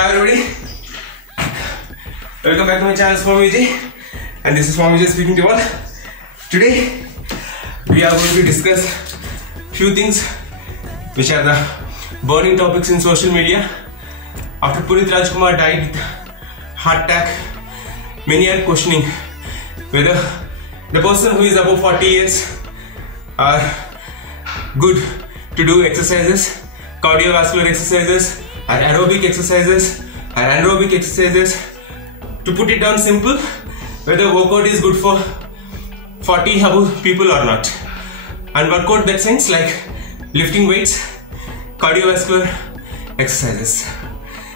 Hi everybody, welcome back to my channel Swami Vijay, and this is Swami Vijay speaking to you all. Today we are going to discuss few things which are the burning topics in social media. After Punit Rajkumar died with heart attack, many are questioning whether the person who is above 40 years are good to do exercises, cardiovascular exercises, or aerobic exercises, or anaerobic exercises. To put it down simple, whether workout is good for 40 above people or not. And workout that sense like lifting weights, cardiovascular exercises.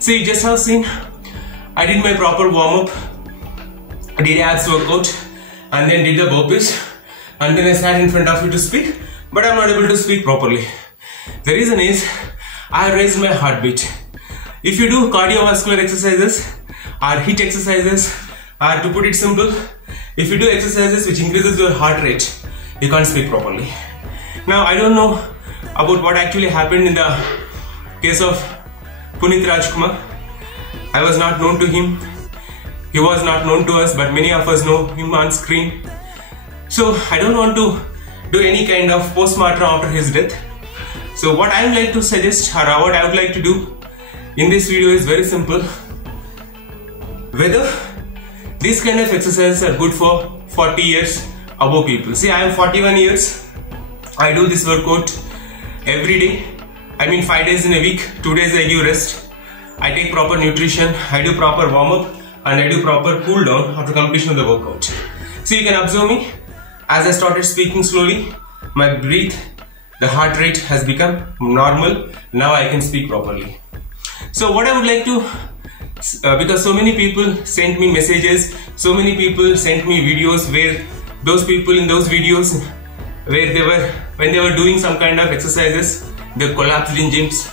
See, you just have seen, I did my proper warm-up, I did abs workout, and then did the burpees, and then I sat in front of you to speak, but I'm not able to speak properly. The reason is, I have raised my heartbeat. If you do cardiovascular exercises or HIIT exercises, or to put it simple, if you do exercises which increases your heart rate, you can't speak properly. Now, I don't know about what actually happened in the case of Punit Rajkumar. I was not known to him. He was not known to us, but many of us know him on screen. So, I don't want to do any kind of post-mortem after his death. So, what I would like to suggest, or what I would like to do in this video is very simple. Whether these kind of exercises are good for 40 years above people. See, I am 41 years. I do this workout every day. I mean 5 days in a week, 2 days I give rest. I take proper nutrition, I do proper warm-up, and I do proper cool down after completion of the workout. So you can observe me. As I started speaking slowly, my breath, the heart rate has become normal. Now I can speak properly. So what I would like to, because so many people sent me messages, so many people sent me videos where those people in those videos where they were, when they were doing some kind of exercises, they collapsed in gyms.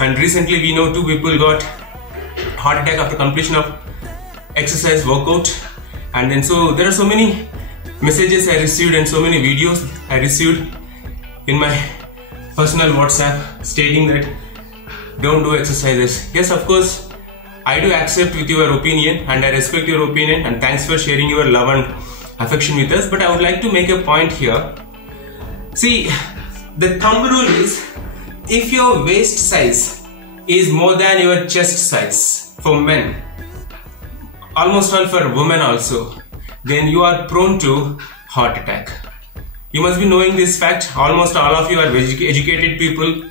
And recently we know 2 people got heart attack after completion of exercise workout. And then so there are so many messages I received and so many videos I received in my personal WhatsApp stating that don't do exercises. Yes, of course, I do accept with your opinion and I respect your opinion, and thanks for sharing your love and affection with us. But I would like to make a point here. See, the thumb rule is, if your waist size is more than your chest size for men, almost all for women also, then you are prone to heart attack. You must be knowing this fact. Almost all of you are educated people.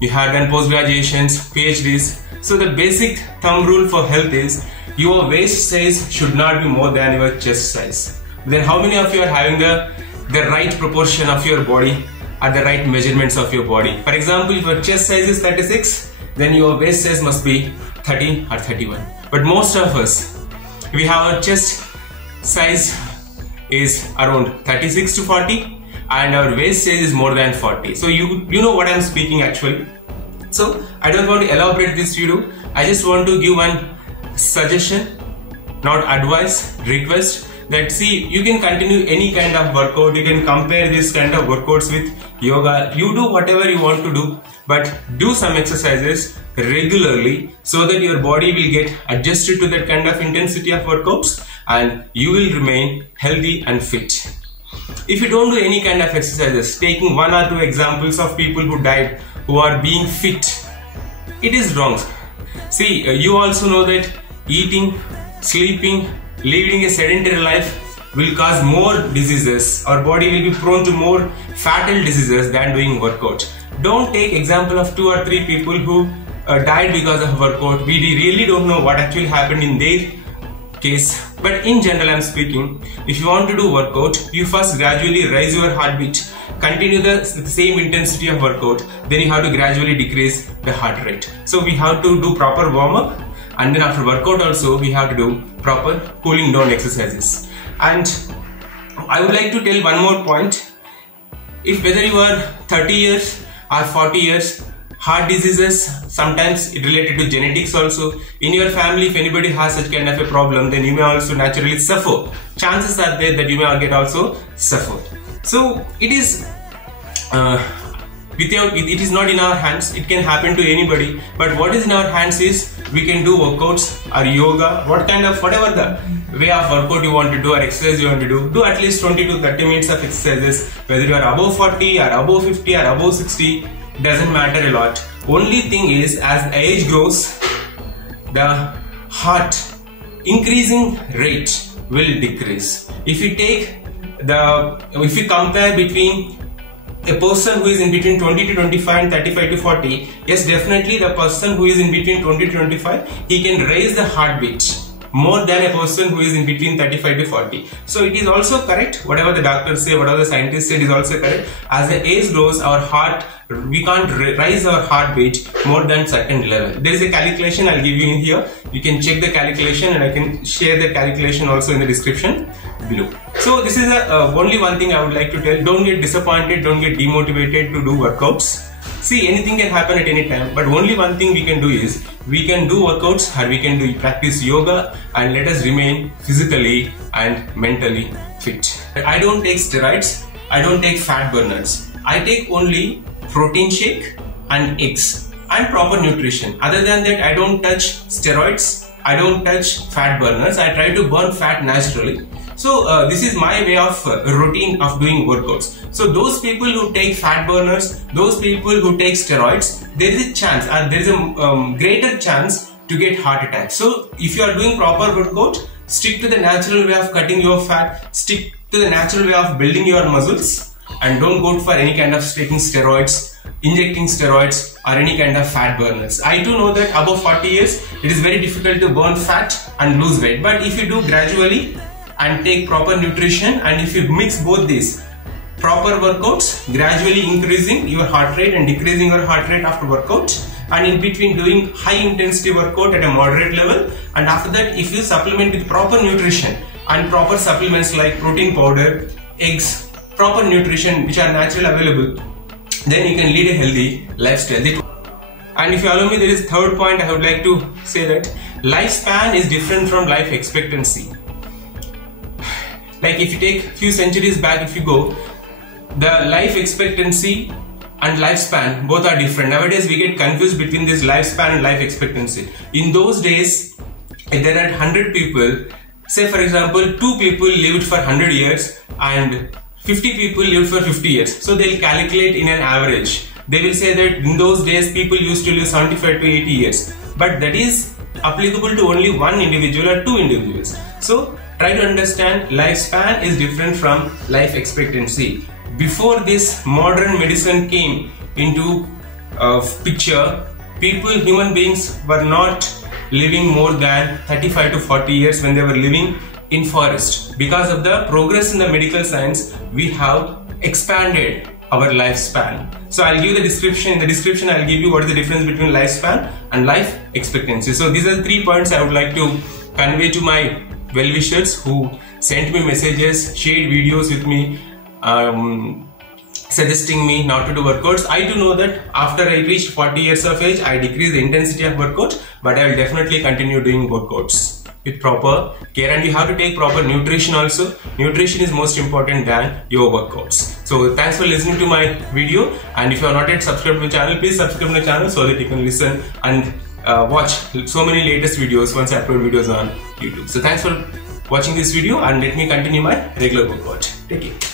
You have done post-graduations, PhDs. So the basic thumb rule for health is your waist size should not be more than your chest size. Then how many of you are having the right proportion of your body or the right measurements of your body? For example, if your chest size is 36, then your waist size must be 30 or 31. But most of us, we have our chest size is around 36 to 40 and our waist size is more than 40. So you know what I'm speaking actually. So I don't want to elaborate this video. I just want to give one suggestion, not advice, request, that see, you can continue any kind of workout. You can compare this kind of workouts with yoga. You do whatever you want to do, but do some exercises regularly so that your body will get adjusted to that kind of intensity of workouts and you will remain healthy and fit. If you don't do any kind of exercises, taking 1 or 2 examples of people who died who are being fit, it is wrong. See, you also know that eating, sleeping, living a sedentary life will cause more diseases. Our body will be prone to more fatal diseases than doing workout. Don't take example of 2 or 3 people who died because of workout. We really don't know what actually happened in their case. But in general, I'm speaking, if you want to do workout, you first gradually raise your heartbeat, continue the same intensity of workout, then you have to gradually decrease the heart rate. So we have to do proper warm-up, and then after workout also we have to do proper cooling down exercises. And I would like to tell one more point. If whether you are 30 years or 40 years, heart diseases, sometimes it related to genetics also. In your family, if anybody has such kind of a problem, then you may also naturally suffer. Chances are there that you may get also suffer. So it is it is not in our hands. It can happen to anybody, but what is in our hands is we can do workouts or yoga, whatever the way of workout you want to do or exercise you want to do at least 20 to 30 minutes of exercises. Whether you are above 40 or above 50 or above 60, doesn't matter a lot. Only thing is, as the age grows, the heart increasing rate will decrease. If you compare between a person who is in between 20 to 25 and 35 to 40, yes, definitely the person who is in between 20 to 25, he can raise the heartbeat more than a person who is in between 35 to 40. So it is also correct, whatever the doctors say, whatever the scientists say is also correct. As the age grows, our heart, we can't raise our heartbeat more than certain level. There is a calculation I'll give you in here. You can check the calculation, and I can share the calculation also in the description below. So this is only one thing I would like to tell. Don't get disappointed, don't get demotivated to do workouts. See, anything can happen at any time, but only one thing we can do is we can do workouts, or we can practice yoga, and let us remain physically and mentally fit. I don't take steroids, I don't take fat burners. I take only protein shake and eggs and proper nutrition. Other than that, I don't touch steroids, I don't touch fat burners. I try to burn fat naturally. So this is my way of routine of doing workouts. So those people who take fat burners, those people who take steroids, there is a chance, there is a greater chance to get heart attack. So if you are doing proper workout, stick to the natural way of cutting your fat, stick to the natural way of building your muscles, and don't go for any kind of taking steroids, injecting steroids, or any kind of fat burners. I do know that above 40 years, it is very difficult to burn fat and lose weight. But if you do gradually and take proper nutrition, and if you mix both these, proper workouts, gradually increasing your heart rate and decreasing your heart rate after workout, and in between doing high intensity workout at a moderate level, and after that if you supplement with proper nutrition and proper supplements like protein powder, eggs, proper nutrition which are naturally available, then you can lead a healthy lifestyle. And if you allow me, there is third point I would like to say, that lifespan is different from life expectancy. Like if you take few centuries back, if you go, the life expectancy and lifespan both are different. Nowadays we get confused between this lifespan and life expectancy. In those days, if there are 100 people, say for example 2 people lived for 100 years and 50 people lived for 50 years. So they'll calculate in an average. They will say that in those days people used to live 75 to 80 years. But that is applicable to only one individual or 2 individuals. So try to understand, lifespan is different from life expectancy. Before this modern medicine came into picture, human beings were not living more than 35 to 40 years when they were living in forest. Because of the progress in the medical science, we have expanded our lifespan. So I'll give the description. In the description, I'll give you what is the difference between lifespan and life expectancy. So these are the 3 points I would like to convey to my well-wishers who sent me messages, shared videos with me, suggesting me not to do workouts. I do know that after I reached 40 years of age, I decreased the intensity of workout, but I will definitely continue doing workouts with proper care. And you have to take proper nutrition also. Nutrition is most important than your workouts. So thanks for listening to my video, and if you are not yet subscribed to the channel, please subscribe to the channel so that you can listen and watch so many latest videos once I upload videos on YouTube. So thanks for watching this video, and let me continue my regular workout. Take care.